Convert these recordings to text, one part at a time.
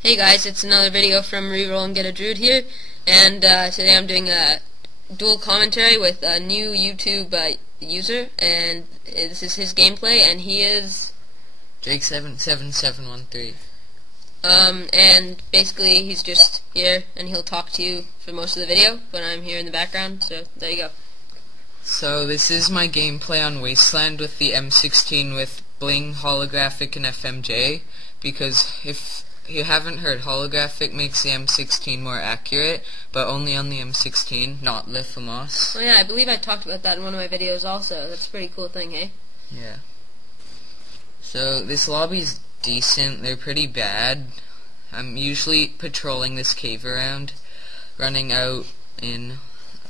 Hey guys, it's another video from Rerollandgetadrood here, and today I'm doing a dual commentary with a new YouTube user, and this is his gameplay, and he is Jake77713. And basically he's just here, and he'll talk to you for most of the video, but I'm here in the background, so there you go. So this is my gameplay on Wasteland with the M16 with bling, holographic, and FMJ, because if you haven't heard, holographic makes the M16 more accurate, but only on the M16, not the FFA. Oh yeah, I believe I talked about that in one of my videos also. That's a pretty cool thing, hey? Yeah. So this lobby's decent. They're pretty bad. I'm usually patrolling this cave around, running out in,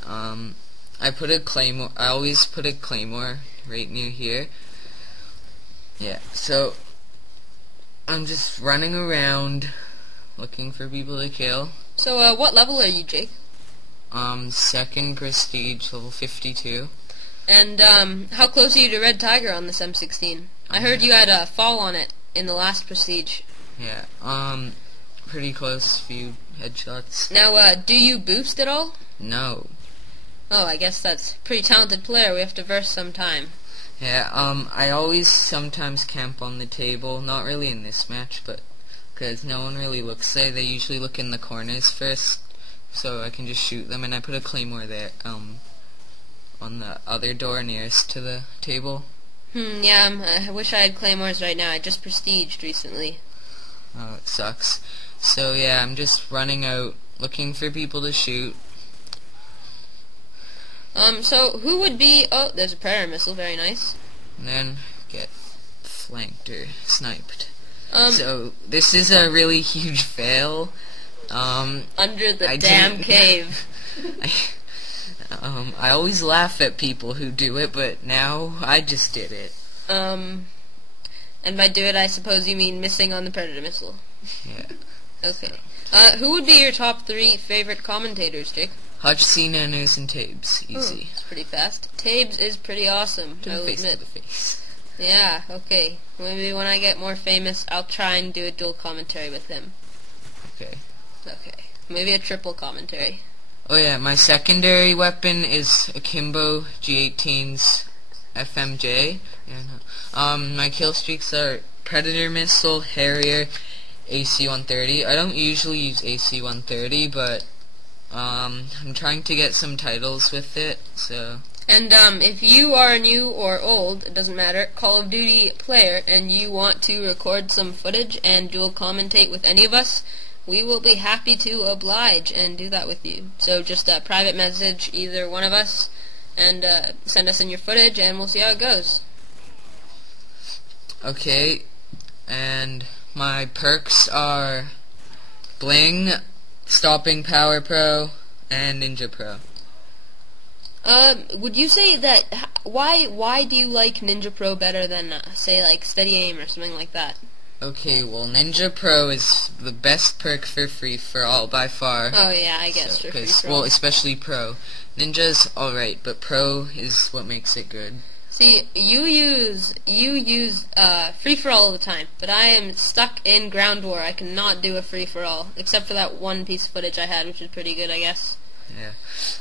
I put a claymore, I always put a claymore right near here. Yeah, so I'm just running around looking for people to kill. So, what level are you, Jake? Second prestige, level 52. And, how close are you to Red Tiger on this M16? I heard you had a fall on it in the last prestige. Yeah, pretty close, few headshots. Now, do you boost at all? No. Oh, I guess that's a pretty talented player. We have to verse sometime. Yeah, I always sometimes camp on the table, not really in this match, but because no one really looks there, they usually look in the corners first, so I can just shoot them, and I put a claymore there, on the other door nearest to the table. Yeah, I wish I had claymores right now. I just prestiged recently. Oh, it sucks. So yeah, I'm just running out, looking for people to shoot. So who would be... Oh, there's a prayer missile, very nice. And then get flanked or sniped. So this is a really huge fail. Under the damn cave. I always laugh at people who do it, but now I just did it. And by do it, I suppose you mean missing on the predator missile. Yeah. Okay. Who would be your top 3 favorite commentators, Jake? Hutch, Cena, and Tabes. Easy. It's pretty fast. Tabes is pretty awesome, I will admit. To the face. Yeah, okay. Maybe when I get more famous, I'll try and do a dual commentary with him. Okay. Okay. Maybe a triple commentary. Oh yeah, my secondary weapon is Akimbo G18's FMJ. Yeah, no. My kill streaks are Predator Missile, Harrier, AC-130. I don't usually use AC-130, but I'm trying to get some titles with it, so... And if you are new or old, it doesn't matter, Call of Duty player, and you want to record some footage and dual commentate with any of us, we will be happy to oblige and do that with you. So just a private message either one of us, and send us in your footage, and we'll see how it goes. Okay, and my perks are Bling, Stopping Power Pro, and Ninja Pro. Would you say that, why do you like Ninja Pro better than, say, like, Steady Aim or something like that? Okay, well, Ninja Pro is the best perk for free-for-all by far. Oh yeah, I guess for free-for-all. Well, especially Pro. Ninja's alright, but Pro is what makes it good. See, you use free-for-all all the time, but I am stuck in Ground War. I cannot do a free-for-all, except for that one piece of footage I had, which is pretty good, I guess. Yeah,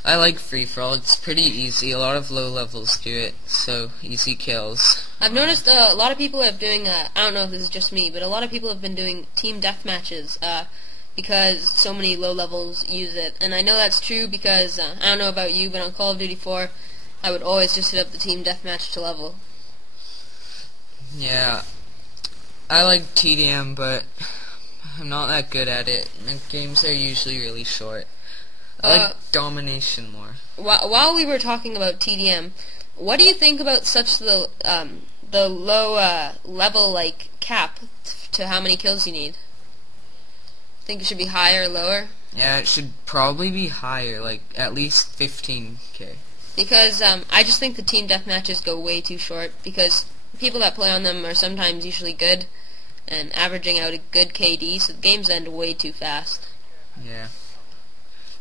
I like free-for-all. It's pretty easy. A lot of low levels do it, so easy kills. I've noticed a lot of people have doing, I don't know if this is just me, but a lot of people have been doing team deathmatches, because so many low levels use it. And I know that's true because, I don't know about you, but on Call of Duty 4, I would always just hit up the team deathmatch to level. Yeah, I like TDM, but I'm not that good at it. My games are usually really short. I like domination more. While we were talking about TDM, what do you think about such the low level like cap to how many kills you need? Think it should be higher or lower? Yeah, it should probably be higher, like at least 15k. Because I just think the team deathmatches go way too short, because people that play on them are sometimes usually good and averaging out a good KD, so the games end way too fast. Yeah.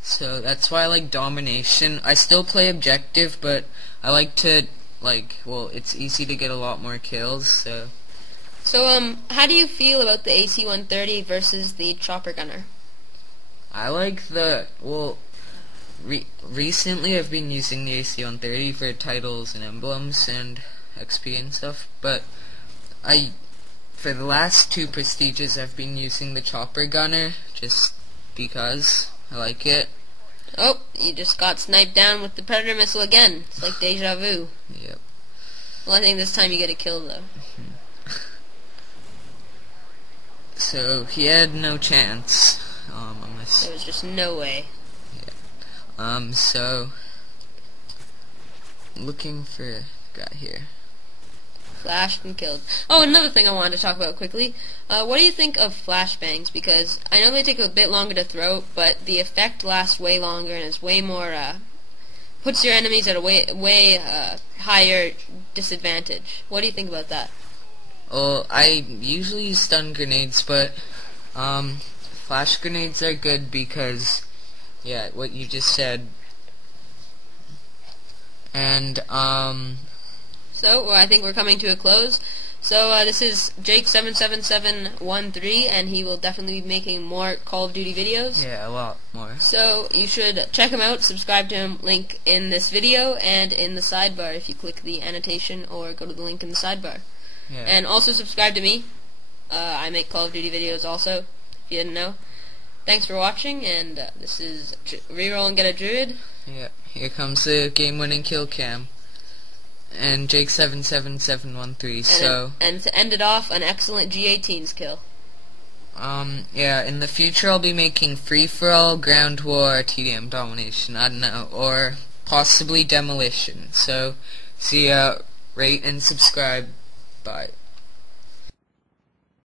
So that's why I like domination. I still play objective, but I like to, well, it's easy to get a lot more kills, so So, how do you feel about the AC-130 versus the chopper gunner? I like the, well, recently I've been using the AC-130 for titles and emblems and XP and stuff, but for the last 2 prestiges I've been using the chopper gunner just because I like it. Oh, you just got sniped down with the Predator missile again. It's like deja vu. Yep. Well, I think this time you get a kill, though. So, he had no chance. There was just no way. Yeah. So, looking for a guy here. Flashed and killed. Oh, another thing I wanted to talk about quickly. What do you think of flashbangs? Because I know they take a bit longer to throw, but the effect lasts way longer and is way more, puts your enemies at a way higher disadvantage. What do you think about that? Well, I usually use stun grenades, but flash grenades are good because, yeah, what you just said. And So, I think we're coming to a close. So, this is Jake77713, and he will definitely be making more Call of Duty videos. yeah, a lot more. So, you should check him out, subscribe to him, link in this video, and in the sidebar if you click the annotation or go to the link in the sidebar. Yeah. And also subscribe to me. I make Call of Duty videos also, if you didn't know. Thanks for watching, and this is Rerollandgetadrood. Yeah, here comes the game-winning kill cam. And Jake77713, so... And to end it off, an excellent G18's kill. Yeah, in the future I'll be making free-for-all, ground war, TDM domination, I don't know, or possibly demolition. So, see ya, rate and subscribe, bye.